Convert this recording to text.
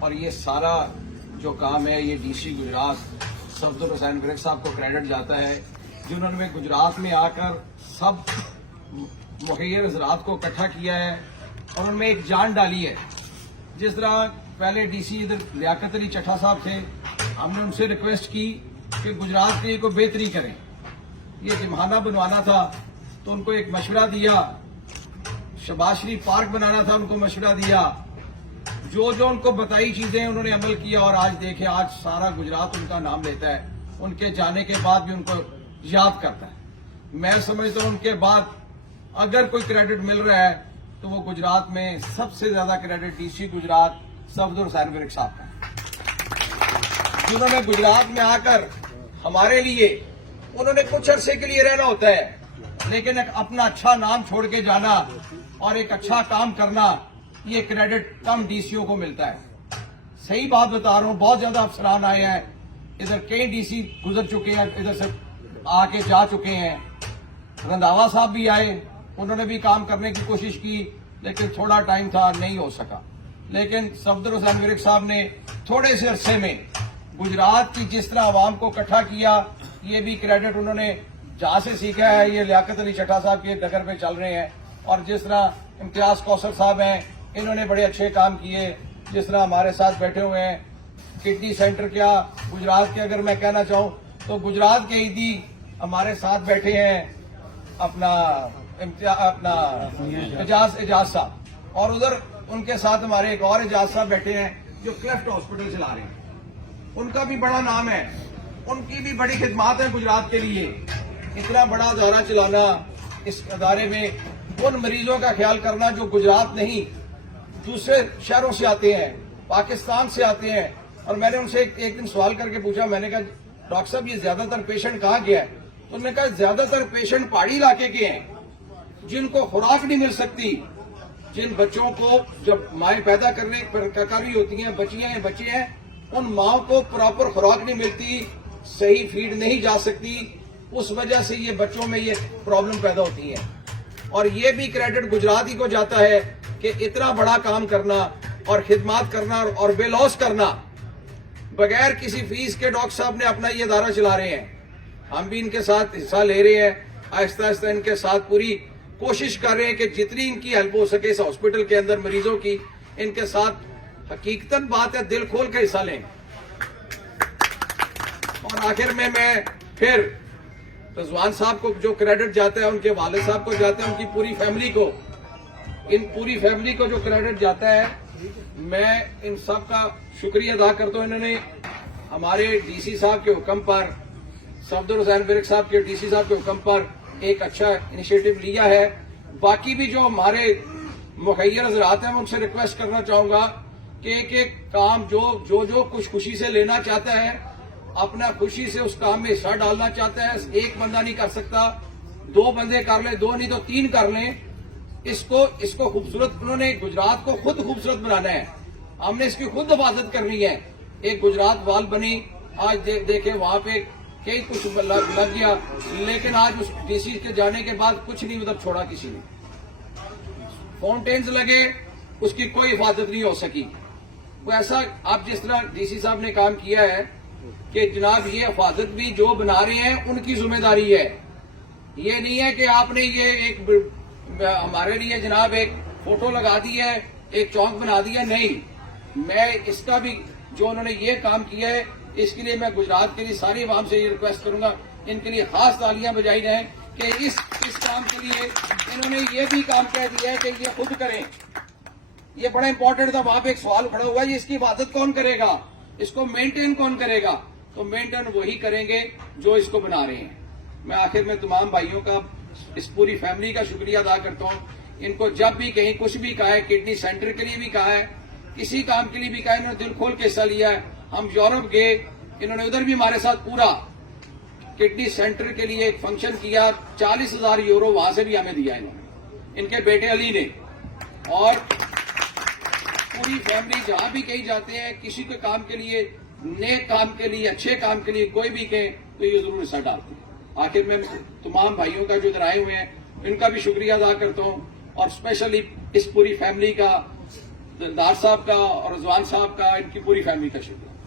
اور یہ سارا جو کام ہے یہ ڈی سی گجرات صفدر حسین گرگ صاحب کو کریڈٹ جاتا ہے، جنہوں نے گجرات میں آ کر سب مخیر حضرات کو اکٹھا کیا ہے اور ان میں ایک جان ڈالی ہے۔ جس طرح پہلے ڈی سی ادھر لیاقت علی چٹھا صاحب تھے، ہم نے ان سے ریکویسٹ کی کہ گجرات کے لیے کوئی بہتری کریں، یہ جمخانہ بنوانا تھا تو ان کو ایک مشورہ دیا، شہباز شریف پارک بنانا تھا ان کو مشورہ دیا، جو ان کو بتائی چیزیں انہوں نے عمل کیا، اور آج دیکھیں آج سارا گجرات ان کا نام لیتا ہے، ان کے جانے کے بعد بھی ان کو یاد کرتا ہے۔ میں سمجھتا ہوں ان کے بعد اگر کوئی کریڈٹ مل رہا ہے تو وہ گجرات میں سب سے زیادہ credit D C Gujrat Safdar Hussain Garg صاحب کا ہے، جنہوں نے گجرات میں آ کر ہمارے لیے، انہوں نے کچھ عرصے کے لیے رہنا ہوتا ہے لیکن ایک اپنا اچھا نام چھوڑ کے جانا اور ایک اچھا کام کرنا، یہ کریڈٹ کم ڈی سیوں کو ملتا ہے۔ صحیح بات بتا رہا ہوں، بہت زیادہ افسران آئے ہیں ادھر، کئی ڈی سی گزر چکے ہیں ادھر سے آ کے جا چکے ہیں، رنداوا صاحب بھی آئے، انہوں نے بھی کام کرنے کی کوشش کی لیکن تھوڑا ٹائم تھا نہیں ہو سکا، لیکن صفدر حسین گرگ صاحب نے تھوڑے سے عرصے میں گجرات کی جس طرح عوام کو اکٹھا کیا، یہ بھی کریڈٹ انہوں نے جہاں سے سیکھا ہے، یہ لیاقت علی چٹھا صاحب کے ڈگر پہ چل رہے ہیں، اور جس طرح امتیاز کوثر صاحب ہیں انہوں نے بڑے اچھے کام کیے، جس طرح ہمارے ساتھ بیٹھے ہوئے ہیں کڈنی سینٹر کیا گجرات کے، اگر میں کہنا چاہوں تو گجرات کے عیدی ہمارے ساتھ بیٹھے ہیں اپنا اعجاز صاحب، اور ادھر ان کے ساتھ ہمارے ایک اور اعجاز صاحب بیٹھے ہیں جو کلیفٹ ہاسپٹل چلا رہے ہیں، ان کا بھی بڑا نام ہے، ان کی بھی بڑی خدمات ہیں گجرات کے لیے۔ اتنا بڑا ادارہ چلانا، اس ادارے میں ان مریضوں کا خیال کرنا جو گجرات نہیں دوسرے شہروں سے آتے ہیں، پاکستان سے آتے ہیں، اور میں نے ان سے ایک دن سوال کر کے پوچھا، میں نے کہا ڈاکٹر صاحب یہ زیادہ تر پیشنٹ کہاں گیا ہے؟ تو انہوں نے کہا زیادہ تر پیشنٹ پہاڑی علاقے کے ہیں جن کو خوراک نہیں مل سکتی، جن بچوں کو جب مائیں پیدا کرنے کر رہی ہوتی ہیں، بچیاں ہیں بچے ہیں، ان ماں کو پراپر خوراک نہیں ملتی، صحیح فیڈ نہیں جا سکتی، اس وجہ سے یہ بچوں میں یہ پرابلم پیدا ہوتی ہے۔ اور یہ بھی کریڈٹ گجرات ہی کو جاتا ہے کہ اتنا بڑا کام کرنا اور خدمات کرنا اور بے لوس کرنا، بغیر کسی فیس کے ڈاکٹر صاحب نے اپنا یہ ادارہ چلا رہے ہیں، ہم بھی ان کے ساتھ حصہ لے رہے ہیں، آہستہ آہستہ ان کے ساتھ پوری کوشش کر رہے ہیں کہ جتنی ان کی ہیلپ ہو سکے اس ہاسپٹل کے اندر مریضوں کی، ان کے ساتھ حقیقتاً بات ہے دل کھول کے حصہ لیں۔ اور آخر میں پھر رضوان صاحب کو جو کریڈٹ جاتا ہے، ان کے والد صاحب کو جاتا ہے، ان کی پوری فیملی کو، ان پوری فیملی کو جو کریڈٹ جاتا ہے، میں ان سب کا شکریہ ادا کرتا ہوں۔ انہوں نے ہمارے ڈی سی صاحب کے حکم پر، صفدر حسین گرگ صاحب کے ڈی سی صاحب کے حکم پر ایک اچھا انیشیٹو لیا ہے۔ باقی بھی جو ہمارے مخیر حضرات ہیں، میں ان سے ریکویسٹ کرنا چاہوں گا کہ ایک ایک کام جو کچھ خوشی سے لینا چاہتا ہے، اپنا خوشی سے اس کام میں حصہ ڈالنا چاہتا ہے، ایک بندہ نہیں کر سکتا، 2 بندے کر لیں، 2 نہیں تو 3 کر لیں، اس کو خوبصورت، انہوں نے گجرات کو خود خوبصورت بنانا ہے، ہم نے اس کی خود حفاظت کرنی ہے۔ ایک گجرات وال بنی، آج دیکھیں وہاں پہ کئی کچھ لگ گیا، لیکن آج اس ڈی سی کے جانے کے بعد کچھ نہیں چھوڑا کسی نے، فاؤنٹینز لگے، اس کی کوئی حفاظت نہیں ہو سکی۔ وہ ایسا اب جس طرح ڈی سی صاحب نے کام کیا ہے کہ جناب یہ حفاظت بھی جو بنا رہے ہیں ان کی ذمہ داری ہے، یہ نہیں ہے کہ آپ نے یہ ایک ہمارے لیے جناب ایک فوٹو لگا دی ہے، ایک چوک بنا دیا، نہیں، میں اس کا بھی جو انہوں نے یہ کام کیا ہے اس کے لیے میں گجرات کے لیے ساری عوام سے یہ ریکویسٹ کروں گا، ان کے لیے خاص تالیاں بجائی جائیں کہ اس کام کے لیے انہوں نے یہ بھی کام کہہ دیا ہے کہ یہ خود کریں۔ یہ بڑا امپورٹنٹ تھا، وہاں پہ ایک سوال کھڑا ہوا ہے اس کی حفاظت کون کرے گا، اس کو مینٹین کون کرے گا؟ تو مینٹین وہی کریں گے جو اس کو بنا رہے ہیں۔ میں آخر میں تمام بھائیوں کا، اس پوری فیملی کا شکریہ ادا کرتا ہوں۔ ان کو جب بھی کہیں کچھ بھی کہا ہے، کڈنی سینٹر کے لیے بھی کہا ہے، کسی کام کے لیے بھی کہا ہے، انہوں نے دل کھول کے حصہ لیا ہے۔ ہم یورپ گئے، انہوں نے ادھر بھی ہمارے ساتھ پورا کڈنی سینٹر کے لیے ایک فنکشن کیا، 40,000 یورو وہاں سے بھی ہمیں دیا انہوں نے، ان کے بیٹے علی نے۔ اور پوری فیملی جہاں بھی کہیں جاتے ہیں، کسی کے کام کے لیے، نیک کام کے لیے، اچھے کام کے لیے کوئی بھی کہیں تو یہ ضرور حصہ ڈالتے ہیں۔ آخر میں تمام بھائیوں کا جو ادھر آئے ہوئے ہیں ان کا بھی شکریہ ادا کرتا ہوں، اور اسپیشلی اس پوری فیملی کا، دلدار صاحب کا اور رضوان صاحب کا، ان کی پوری فیملی کا شکریہ.